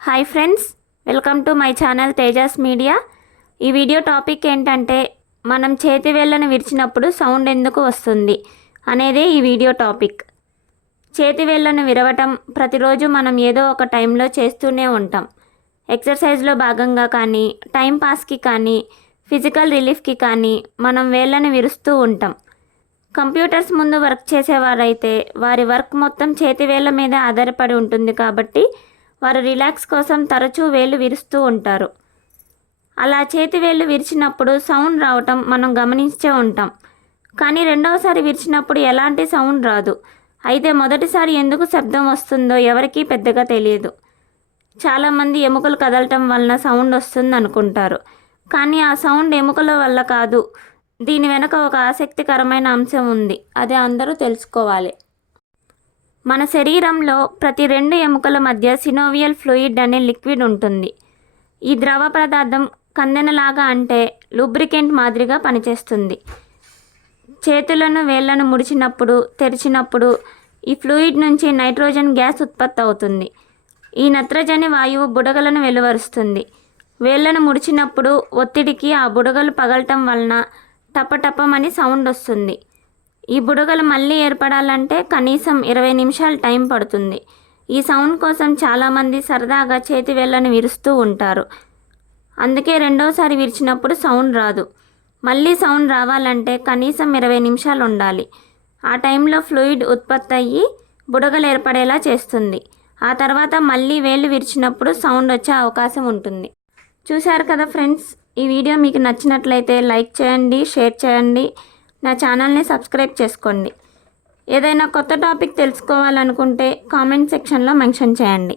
Hi friends, welcome to my channel Tejas media. ఈ video topic ఏంటంటే మనం చేతి వేళ్ళను విరిచినప్పుడు సౌండ్ ఎందుకు వస్తుంది అనేదే ఈ వీడియో టాపిక్. చేతి వేళ్ళను విరవటం ప్రతిరోజు మనం ఏదో ఒక టైంలో చేస్తూనే ఉంటాం. ఎక్సర్సైజ్లో భాగంగా కానీ, టైం పాస్కి కానీ, ఫిజికల్ రిలీఫ్కి కానీ మనం వేళ్ళను విరుస్తూ ఉంటాం. కంప్యూటర్స్ ముందు వర్క్ చేసేవారైతే వారి వర్క్ మొత్తం చేతి వేళ్ళ మీద ఆధారపడి ఉంటుంది కాబట్టి వారు రిలాక్స్ కోసం తరచూ వేళ్ళు విరుస్తూ ఉంటారు. అలా చేతి వేళ్ళు విరిచినప్పుడు సౌండ్ రావటం మనం గమనించే ఉంటాం. కానీ రెండవసారి విరిచినప్పుడు ఎలాంటి సౌండ్ రాదు. అయితే మొదటిసారి ఎందుకు శబ్దం వస్తుందో ఎవరికీ పెద్దగా తెలియదు. చాలామంది ఎముకలు కదలటం వలన సౌండ్ వస్తుంది అనుకుంటారు. కానీ ఆ సౌండ్ ఎముకల వల్ల కాదు. దీని వెనుక ఒక ఆసక్తికరమైన అంశం ఉంది. అది అందరూ తెలుసుకోవాలి. మన శరీరంలో ప్రతి 2 ఎముకల మధ్య సినోవియల్ ఫ్లూయిడ్ అనే లిక్విడ్ ఉంటుంది. ఈ ద్రవ పదార్థం కందెనలాగా అంటే లూబ్రికెంట్ మాదిరిగా పనిచేస్తుంది. చేతులను వేళ్లను ముడిచినప్పుడు, తెరిచినప్పుడు ఈ ఫ్లూయిడ్ నుంచి నైట్రోజన్ గ్యాస్ ఉత్పత్తి అవుతుంది. ఈ నత్రజని వాయువు బుడగలను వెలువరుస్తుంది. వేళ్లను ముడిచినప్పుడు ఒత్తిడికి ఆ బుడగలు పగలటం వలన టపటపమని సౌండ్ వస్తుంది. ఈ బుడగలు మళ్ళీ ఏర్పడాలంటే కనీసం 20 నిమిషాలు టైం పడుతుంది. ఈ సౌండ్ కోసం చాలామంది సరదాగా చేతి వేళ్ళను విరుస్తూ ఉంటారు. అందుకే రెండోసారి విరిచినప్పుడు సౌండ్ రాదు. మళ్ళీ సౌండ్ రావాలంటే కనీసం 20 నిమిషాలు ఉండాలి. ఆ టైంలో ఫ్లూయిడ్ ఉత్పత్తి అయ్యి బుడగలు ఏర్పడేలా చేస్తుంది. ఆ తర్వాత మళ్ళీ వేళ్ళు విరిచినప్పుడు సౌండ్ వచ్చే అవకాశం ఉంటుంది. చూశారు కదా ఫ్రెండ్స్, ఈ వీడియో మీకు నచ్చినట్లయితే లైక్ చేయండి, షేర్ చేయండి, నా ఛానల్ని సబ్స్క్రైబ్ చేసుకోండి. ఏదైనా కొత్త టాపిక్ తెలుసుకోవాలనుకుంటే కామెంట్ సెక్షన్లో మెన్షన్ చేయండి.